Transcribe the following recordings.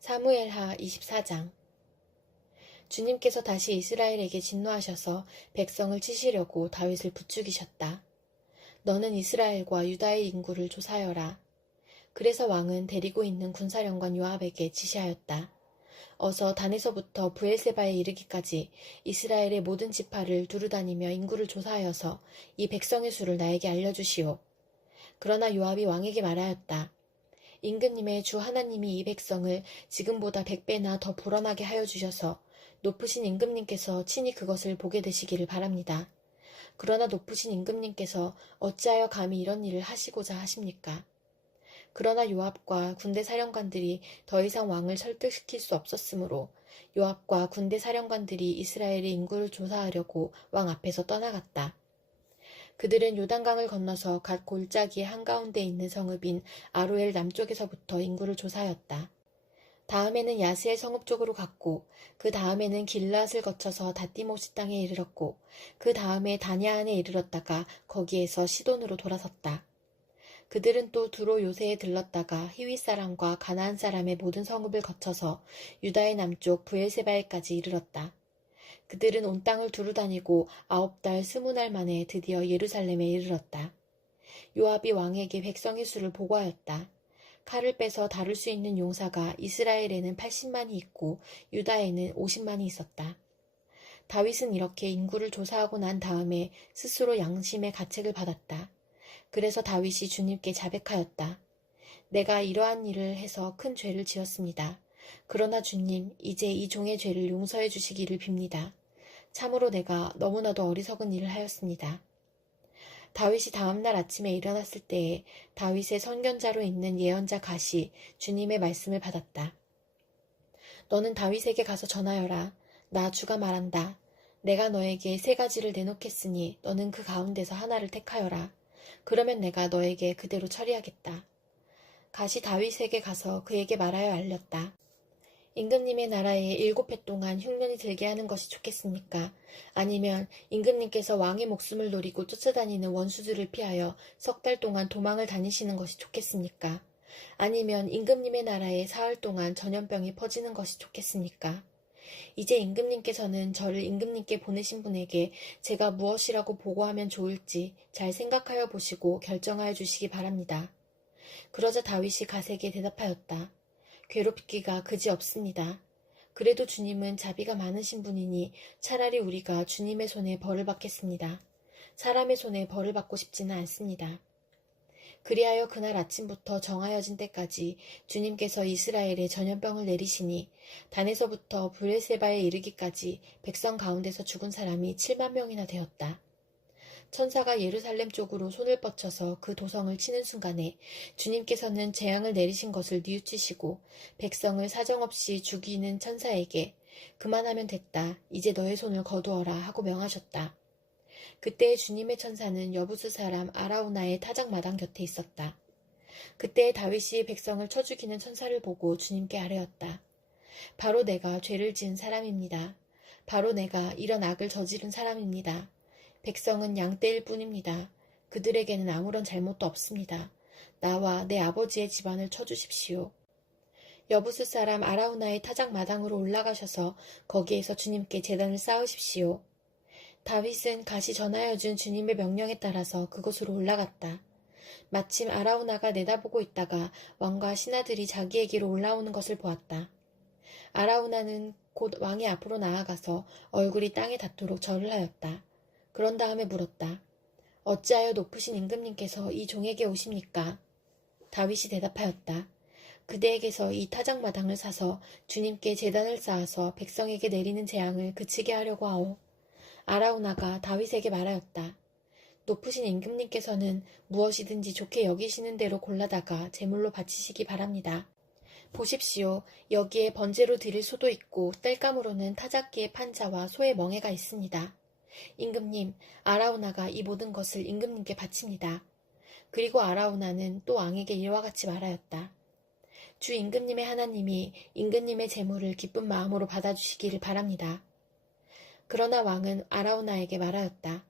사무엘하 24장. 주님께서 다시 이스라엘에게 진노하셔서 백성을 치시려고 다윗을 부추기셨다. 너는 이스라엘과 유다의 인구를 조사하여라. 그래서 왕은 데리고 있는 군사령관 요압에게 지시하였다. 어서 단에서부터 브엘세바에 이르기까지 이스라엘의 모든 지파를 두루다니며 인구를 조사하여서 이 백성의 수를 나에게 알려주시오. 그러나 요압이 왕에게 말하였다. 임금님의 주 하나님이 이 백성을 지금보다 100배나 더 불어나게 하여 주셔서 높으신 임금님께서 친히 그것을 보게 되시기를 바랍니다. 그러나 높으신 임금님께서 어찌하여 감히 이런 일을 하시고자 하십니까? 그러나 요압과 군대 사령관들이 더 이상 왕을 설득시킬 수 없었으므로 요압과 군대 사령관들이 이스라엘의 인구를 조사하려고 왕 앞에서 떠나갔다. 그들은 요단강을 건너서 갓 골짜기 한가운데 있는 성읍인 아로엘 남쪽에서부터 인구를 조사하였다. 다음에는 야스의 성읍 쪽으로 갔고 그 다음에는 길앗을 거쳐서 다띠모시 땅에 이르렀고 그 다음에 다냐안에 이르렀다가 거기에서 시돈으로 돌아섰다. 그들은 또 두로 요새에 들렀다가 히윗 사람과 가나안 사람의 모든 성읍을 거쳐서 유다의 남쪽 브엘세바에까지 이르렀다. 그들은 온 땅을 두루다니고 9달 20날 만에 드디어 예루살렘에 이르렀다. 요압이 왕에게 백성의 수를 보고하였다. 칼을 빼서 다룰 수 있는 용사가 이스라엘에는 80만이 있고 유다에는 50만이 있었다. 다윗은 이렇게 인구를 조사하고 난 다음에 스스로 양심의 가책을 받았다. 그래서 다윗이 주님께 자백하였다. 내가 이러한 일을 해서 큰 죄를 지었습니다. 그러나 주님, 이제 이 종의 죄를 용서해 주시기를 빕니다. 참으로 내가 너무나도 어리석은 일을 하였습니다. 다윗이 다음날 아침에 일어났을 때에 다윗의 선견자로 있는 예언자 갓이 주님의 말씀을 받았다. 너는 다윗에게 가서 전하여라. 나 주가 말한다. 내가 너에게 3가지를 내놓겠으니 너는 그 가운데서 하나를 택하여라. 그러면 내가 너에게 그대로 처리하겠다. 갓이 다윗에게 가서 그에게 말하여 알렸다. 임금님의 나라에 7해 동안 흉년이 들게 하는 것이 좋겠습니까? 아니면 임금님께서 왕의 목숨을 노리고 쫓아다니는 원수들을 피하여 3달 동안 도망을 다니시는 것이 좋겠습니까? 아니면 임금님의 나라에 사흘 동안 전염병이 퍼지는 것이 좋겠습니까? 이제 임금님께서는 저를 임금님께 보내신 분에게 제가 무엇이라고 보고하면 좋을지 잘 생각하여 보시고 결정하여 주시기 바랍니다. 그러자 다윗이 갓에게 대답하였다. 괴롭기가 그지없습니다. 그래도 주님은 자비가 많으신 분이니 차라리 우리가 주님의 손에 벌을 받겠습니다. 사람의 손에 벌을 받고 싶지는 않습니다. 그리하여 그날 아침부터 정하여진 때까지 주님께서 이스라엘에 전염병을 내리시니 단에서부터 브엘세바에 이르기까지 백성 가운데서 죽은 사람이 7만 명이나 되었다. 천사가 예루살렘 쪽으로 손을 뻗쳐서 그 도성을 치는 순간에 주님께서는 재앙을 내리신 것을 뉘우치시고 백성을 사정없이 죽이는 천사에게 그만하면 됐다. 이제 너의 손을 거두어라 하고 명하셨다. 그때 주님의 천사는 여부스 사람 아라우나의 타작마당 곁에 있었다. 그때 다윗이 백성을 쳐 죽이는 천사를 보고 주님께 아뢰었다. 바로 내가 죄를 지은 사람입니다. 바로 내가 이런 악을 저지른 사람입니다. 백성은 양떼일 뿐입니다. 그들에게는 아무런 잘못도 없습니다. 나와 내 아버지의 집안을 쳐주십시오. 여부스 사람 아라우나의 타작 마당으로 올라가셔서 거기에서 주님께 제단을 쌓으십시오. 다윗은 갓이 전하여준 주님의 명령에 따라서 그곳으로 올라갔다. 마침 아라우나가 내다보고 있다가 왕과 신하들이 자기에게로 올라오는 것을 보았다. 아라우나는 곧 왕의 앞으로 나아가서 얼굴이 땅에 닿도록 절을 하였다. 그런 다음에 물었다. 어찌하여 높으신 임금님께서 이 종에게 오십니까? 다윗이 대답하였다. 그대에게서 이 타작마당을 사서 주님께 제단을 쌓아서 백성에게 내리는 재앙을 그치게 하려고 하오. 아라우나가 다윗에게 말하였다. 높으신 임금님께서는 무엇이든지 좋게 여기시는 대로 골라다가 제물로 바치시기 바랍니다. 보십시오. 여기에 번제로 드릴 소도 있고 땔감으로는 타작기의 판자와 소의 멍에가 있습니다. 임금님, 아라우나가 이 모든 것을 임금님께 바칩니다. 그리고 아라우나는 또 왕에게 이와 같이 말하였다. 주 임금님의 하나님이 임금님의 제물을 기쁜 마음으로 받아주시기를 바랍니다. 그러나 왕은 아라우나에게 말하였다.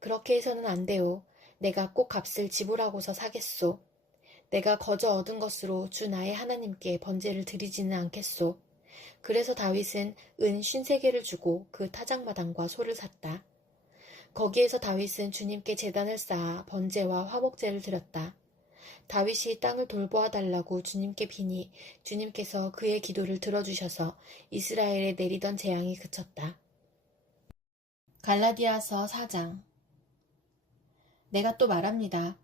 그렇게 해서는 안 돼요. 내가 꼭 값을 지불하고서 사겠소. 내가 거저 얻은 것으로 주 나의 하나님께 번제를 드리지는 않겠소. 그래서 다윗은 은 53개를 주고 그 타작마당과 소를 샀다. 거기에서 다윗은 주님께 제단을 쌓아 번제와 화목제를 드렸다. 다윗이 땅을 돌보아 달라고 주님께 비니 주님께서 그의 기도를 들어주셔서 이스라엘에 내리던 재앙이 그쳤다. 갈라디아서 4장. 내가 또 말합니다.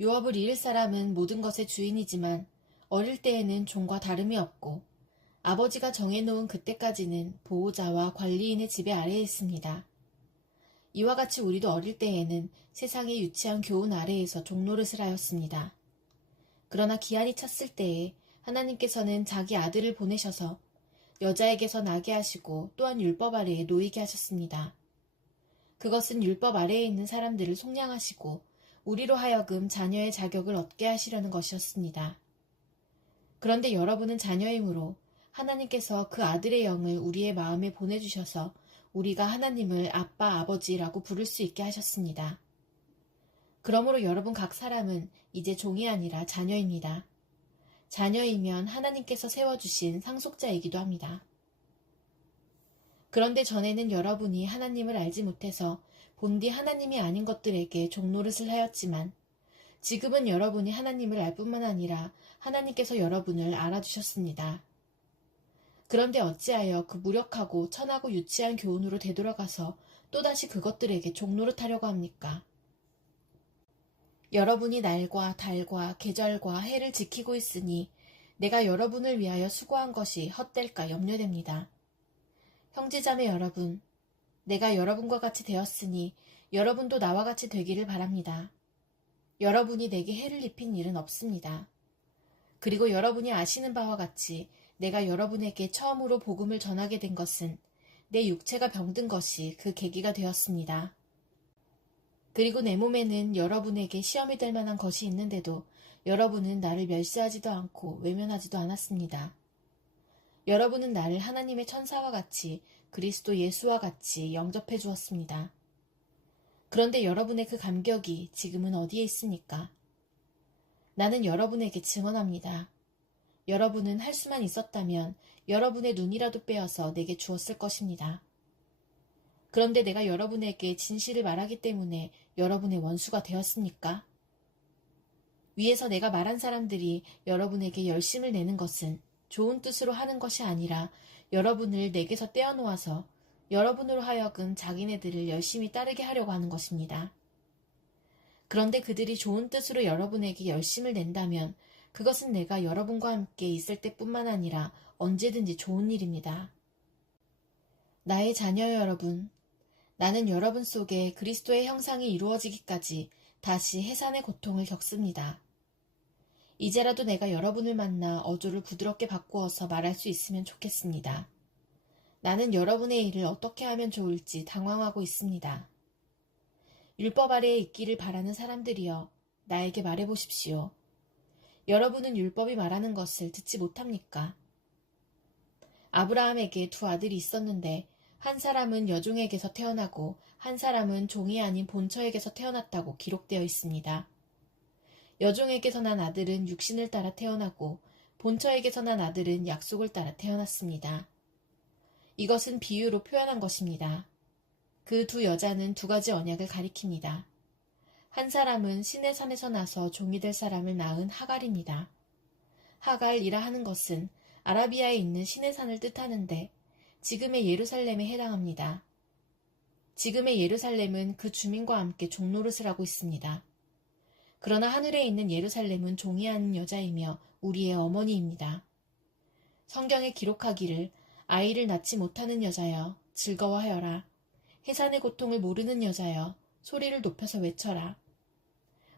유업을 잃을 사람은 모든 것의 주인이지만 어릴 때에는 종과 다름이 없고 아버지가 정해놓은 그때까지는 보호자와 관리인의 지배 아래에 있습니다. 이와 같이 우리도 어릴 때에는 세상의 유치한 교훈 아래에서 종노릇을 하였습니다. 그러나 기한이 찼을 때에 하나님께서는 자기 아들을 보내셔서 여자에게서 나게 하시고 또한 율법 아래에 놓이게 하셨습니다. 그것은 율법 아래에 있는 사람들을 속량하시고 우리로 하여금 자녀의 자격을 얻게 하시려는 것이었습니다. 그런데 여러분은 자녀이므로 하나님께서 그 아들의 영을 우리의 마음에 보내주셔서 우리가 하나님을 아빠, 아버지라고 부를 수 있게 하셨습니다. 그러므로 여러분 각 사람은 이제 종이 아니라 자녀입니다. 자녀이면 하나님께서 세워주신 상속자이기도 합니다. 그런데 전에는 여러분이 하나님을 알지 못해서 본디 하나님이 아닌 것들에게 종노릇을 하였지만 지금은 여러분이 하나님을 알 뿐만 아니라 하나님께서 여러분을 알아주셨습니다. 그런데 어찌하여 그 무력하고 천하고 유치한 교훈으로 되돌아가서 또다시 그것들에게 종노릇하려고 합니까? 여러분이 날과 달과 계절과 해를 지키고 있으니 내가 여러분을 위하여 수고한 것이 헛될까 염려됩니다. 형제자매 여러분, 내가 여러분과 같이 되었으니 여러분도 나와 같이 되기를 바랍니다. 여러분이 내게 해를 입힌 일은 없습니다. 그리고 여러분이 아시는 바와 같이 내가 여러분에게 처음으로 복음을 전하게 된 것은 내 육체가 병든 것이 그 계기가 되었습니다. 그리고 내 몸에는 여러분에게 시험이 될 만한 것이 있는데도 여러분은 나를 멸시하지도 않고 외면하지도 않았습니다. 여러분은 나를 하나님의 천사와 같이 그리스도 예수와 같이 영접해 주었습니다. 그런데 여러분의 그 감격이 지금은 어디에 있습니까? 나는 여러분에게 증언합니다. 여러분은 할 수만 있었다면 여러분의 눈이라도 빼어서 내게 주었을 것입니다. 그런데 내가 여러분에게 진실을 말하기 때문에 여러분의 원수가 되었습니까? 위에서 내가 말한 사람들이 여러분에게 열심을 내는 것은 좋은 뜻으로 하는 것이 아니라 여러분을 내게서 떼어놓아서 여러분으로 하여금 자기네들을 열심히 따르게 하려고 하는 것입니다. 그런데 그들이 좋은 뜻으로 여러분에게 열심을 낸다면 그것은 내가 여러분과 함께 있을 때뿐만 아니라 언제든지 좋은 일입니다. 나의 자녀 여러분, 나는 여러분 속에 그리스도의 형상이 이루어지기까지 다시 해산의 고통을 겪습니다. 이제라도 내가 여러분을 만나 어조를 부드럽게 바꾸어서 말할 수 있으면 좋겠습니다. 나는 여러분의 일을 어떻게 하면 좋을지 당황하고 있습니다. 율법 아래에 있기를 바라는 사람들이여, 나에게 말해보십시오. 여러분은 율법이 말하는 것을 듣지 못합니까? 아브라함에게 두 아들이 있었는데 한 사람은 여종에게서 태어나고 한 사람은 종이 아닌 본처에게서 태어났다고 기록되어 있습니다. 여종에게서 난 아들은 육신을 따라 태어나고 본처에게서 난 아들은 약속을 따라 태어났습니다. 이것은 비유로 표현한 것입니다. 그 두 여자는 두 가지 언약을 가리킵니다. 한 사람은 시내 산에서 나서 종이 될 사람을 낳은 하갈입니다. 하갈이라 하는 것은 아라비아에 있는 시내 산을 뜻하는데 지금의 예루살렘에 해당합니다. 지금의 예루살렘은 그 주민과 함께 종노릇을 하고 있습니다. 그러나 하늘에 있는 예루살렘은 종이 아닌 여자이며 우리의 어머니입니다. 성경에 기록하기를 아이를 낳지 못하는 여자여 즐거워하여라. 해산의 고통을 모르는 여자여 소리를 높여서 외쳐라.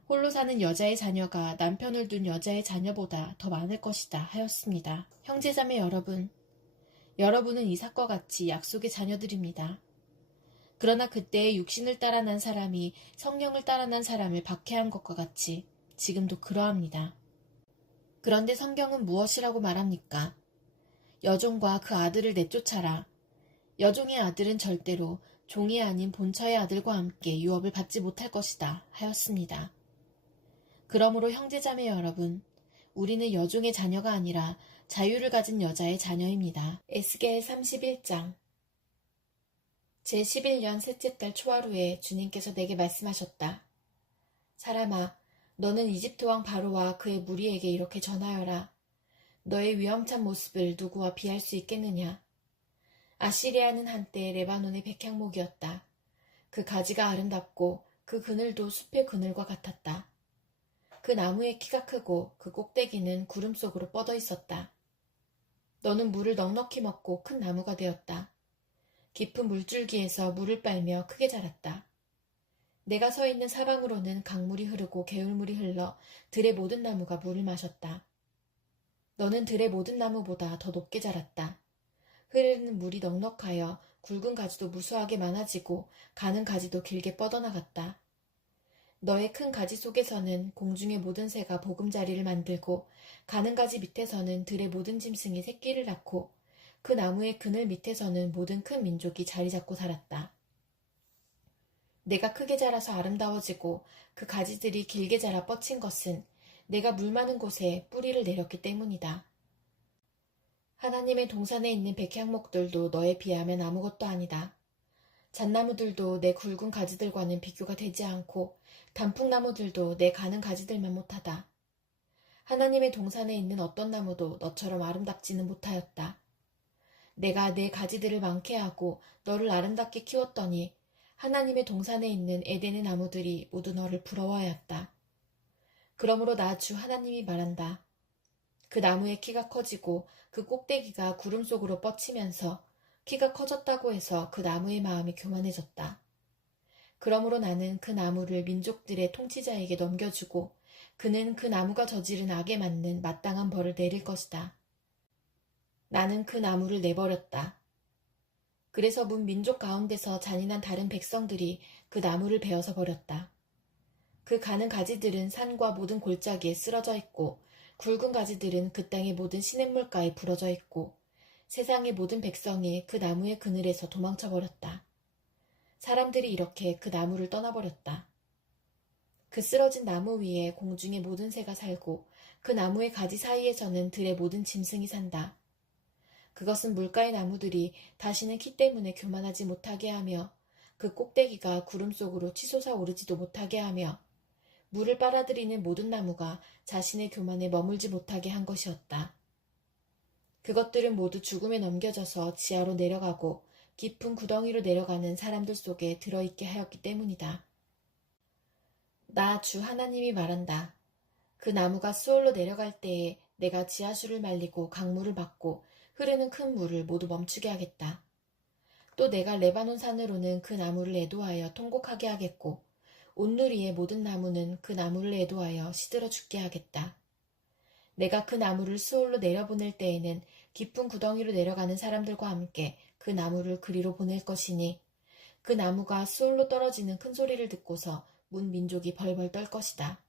홀로 사는 여자의 자녀가 남편을 둔 여자의 자녀보다 더 많을 것이다 하였습니다. 형제자매 여러분, 여러분은 이삭과 같이 약속의 자녀들입니다. 그러나 그때의 육신을 따라 난 사람이 성령을 따라 난 사람을 박해한 것과 같이 지금도 그러합니다. 그런데 성경은 무엇이라고 말합니까? 여종과 그 아들을 내쫓아라. 여종의 아들은 절대로 종이 아닌 본처의 아들과 함께 유업을 받지 못할 것이다 하였습니다. 그러므로 형제자매 여러분, 우리는 여종의 자녀가 아니라 자유를 가진 여자의 자녀입니다. 에스겔 31장. 제11년 셋째 달 초하루에 주님께서 내게 말씀하셨다. 사람아, 너는 이집트 왕 바로와 그의 무리에게 이렇게 전하여라. 너의 위험찬 모습을 누구와 비할 수 있겠느냐? 아시리아는 한때 레바논의 백향목이었다. 그 가지가 아름답고 그 그늘도 숲의 그늘과 같았다. 그 나무의 키가 크고 그 꼭대기는 구름 속으로 뻗어 있었다. 너는 물을 넉넉히 먹고 큰 나무가 되었다. 깊은 물줄기에서 물을 빨며 크게 자랐다. 내가 서 있는 사방으로는 강물이 흐르고 개울물이 흘러 들의 모든 나무가 물을 마셨다. 너는 들의 모든 나무보다 더 높게 자랐다. 흐르는 물이 넉넉하여 굵은 가지도 무수하게 많아지고 가는 가지도 길게 뻗어나갔다. 너의 큰 가지 속에서는 공중의 모든 새가 보금자리를 만들고 가는 가지 밑에서는 들의 모든 짐승이 새끼를 낳고 그 나무의 그늘 밑에서는 모든 큰 민족이 자리 잡고 살았다. 내가 크게 자라서 아름다워지고 그 가지들이 길게 자라 뻗친 것은 내가 물 많은 곳에 뿌리를 내렸기 때문이다. 하나님의 동산에 있는 백향목들도 너에 비하면 아무것도 아니다. 잣나무들도 내 굵은 가지들과는 비교가 되지 않고 단풍나무들도 내 가는 가지들만 못하다. 하나님의 동산에 있는 어떤 나무도 너처럼 아름답지는 못하였다. 내가 내 가지들을 많게 하고 너를 아름답게 키웠더니 하나님의 동산에 있는 에덴의 나무들이 모두 너를 부러워하였다. 그러므로 나 주 하나님이 말한다. 그 나무의 키가 커지고 그 꼭대기가 구름 속으로 뻗치면서 키가 커졌다고 해서 그 나무의 마음이 교만해졌다. 그러므로 나는 그 나무를 민족들의 통치자에게 넘겨주고 그는 그 나무가 저지른 악에 맞는 마땅한 벌을 내릴 것이다. 나는 그 나무를 내버렸다. 그래서 문 민족 가운데서 잔인한 다른 백성들이 그 나무를 베어서 버렸다. 그 가는 가지들은 산과 모든 골짜기에 쓰러져 있고 굵은 가지들은 그 땅의 모든 시냇물가에 부러져 있고 세상의 모든 백성이 그 나무의 그늘에서 도망쳐버렸다. 사람들이 이렇게 그 나무를 떠나버렸다. 그 쓰러진 나무 위에 공중의 모든 새가 살고 그 나무의 가지 사이에서는 들의 모든 짐승이 산다. 그것은 물가의 나무들이 다시는 키 때문에 교만하지 못하게 하며 그 꼭대기가 구름 속으로 치솟아 오르지도 못하게 하며 물을 빨아들이는 모든 나무가 자신의 교만에 머물지 못하게 한 것이었다. 그것들은 모두 죽음에 넘겨져서 지하로 내려가고 깊은 구덩이로 내려가는 사람들 속에 들어있게 하였기 때문이다. 나 주 하나님이 말한다. 그 나무가 수월로 내려갈 때에 내가 지하수를 말리고 강물을 막고 흐르는 큰 물을 모두 멈추게 하겠다. 또 내가 레바논 산으로는 그 나무를 애도하여 통곡하게 하겠고 온누리의 모든 나무는 그 나무를 애도하여 시들어 죽게 하겠다. 내가 그 나무를 수올로 내려보낼 때에는 깊은 구덩이로 내려가는 사람들과 함께 그 나무를 그리로 보낼 것이니 그 나무가 수올로 떨어지는 큰 소리를 듣고서 문 민족이 벌벌 떨 것이다.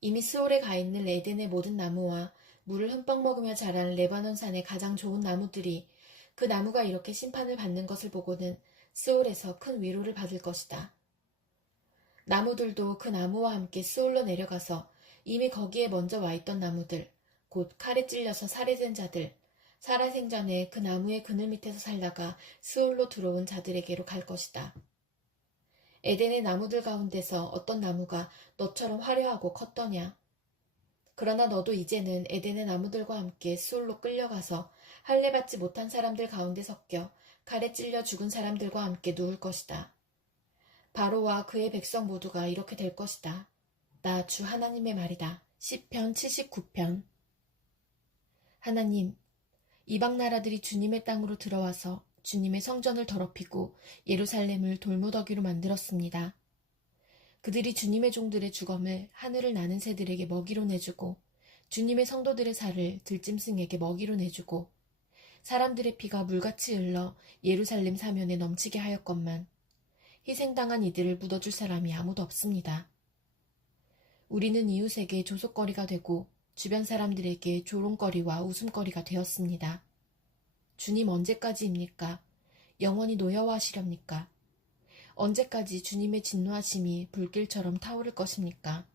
이미 스올에 가 있는 에덴의 모든 나무와 물을 흠뻑 먹으며 자란 레바논 산의 가장 좋은 나무들이 그 나무가 이렇게 심판을 받는 것을 보고는 스올에서 큰 위로를 받을 것이다. 나무들도 그 나무와 함께 스올로 내려가서 이미 거기에 먼저 와 있던 나무들, 곧 칼에 찔려서 살해된 자들, 살아생전에 그 나무의 그늘 밑에서 살다가 스올로 들어온 자들에게로 갈 것이다. 에덴의 나무들 가운데서 어떤 나무가 너처럼 화려하고 컸더냐? 그러나 너도 이제는 에덴의 나무들과 함께 스올로 끌려가서 할례받지 못한 사람들 가운데 섞여 칼에 찔려 죽은 사람들과 함께 누울 것이다. 바로와 그의 백성 모두가 이렇게 될 것이다. 나 주 하나님의 말이다. 시편 79편. 하나님, 이방 나라들이 주님의 땅으로 들어와서 주님의 성전을 더럽히고 예루살렘을 돌무더기로 만들었습니다. 그들이 주님의 종들의 주검을 하늘을 나는 새들에게 먹이로 내주고 주님의 성도들의 살을 들짐승에게 먹이로 내주고 사람들의 피가 물같이 흘러 예루살렘 사면에 넘치게 하였건만 희생당한 이들을 묻어줄 사람이 아무도 없습니다. 우리는 이웃에게 조속거리가 되고 주변 사람들에게 조롱거리와 웃음거리가 되었습니다. 주님 언제까지입니까? 영원히 노여워하시렵니까? 언제까지 주님의 진노하심이 불길처럼 타오를 것입니까?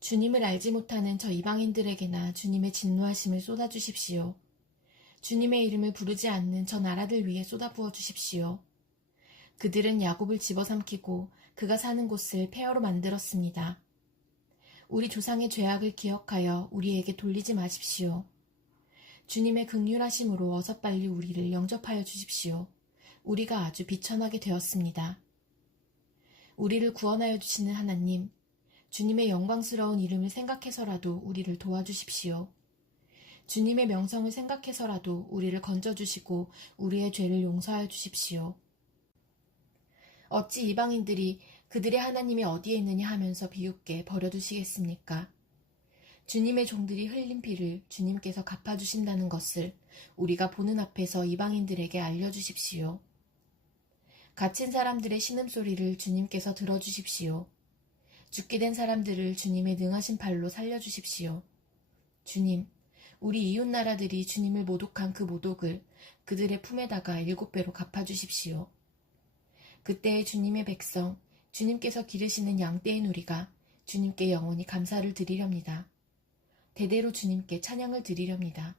주님을 알지 못하는 저 이방인들에게나 주님의 진노하심을 쏟아주십시오. 주님의 이름을 부르지 않는 저 나라들 위에 쏟아부어 주십시오. 그들은 야곱을 집어삼키고 그가 사는 곳을 폐허로 만들었습니다. 우리 조상의 죄악을 기억하여 우리에게 돌리지 마십시오. 주님의 긍휼하심으로 어서 빨리 우리를 영접하여 주십시오. 우리가 아주 비천하게 되었습니다. 우리를 구원하여 주시는 하나님, 주님의 영광스러운 이름을 생각해서라도 우리를 도와주십시오. 주님의 명성을 생각해서라도 우리를 건져주시고 우리의 죄를 용서하여 주십시오. 어찌 이방인들이 그들의 하나님이 어디에 있느냐 하면서 비웃게 버려두시겠습니까? 주님의 종들이 흘린 피를 주님께서 갚아주신다는 것을 우리가 보는 앞에서 이방인들에게 알려주십시오. 갇힌 사람들의 신음소리를 주님께서 들어주십시오. 죽게 된 사람들을 주님의 능하신 발로 살려주십시오. 주님, 우리 이웃나라들이 주님을 모독한 그 모독을 그들의 품에다가 7배로 갚아주십시오. 그때의 주님의 백성, 주님께서 기르시는 양떼인 우리가 주님께 영원히 감사를 드리렵니다. 대대로 주님께 찬양을 드리렵니다.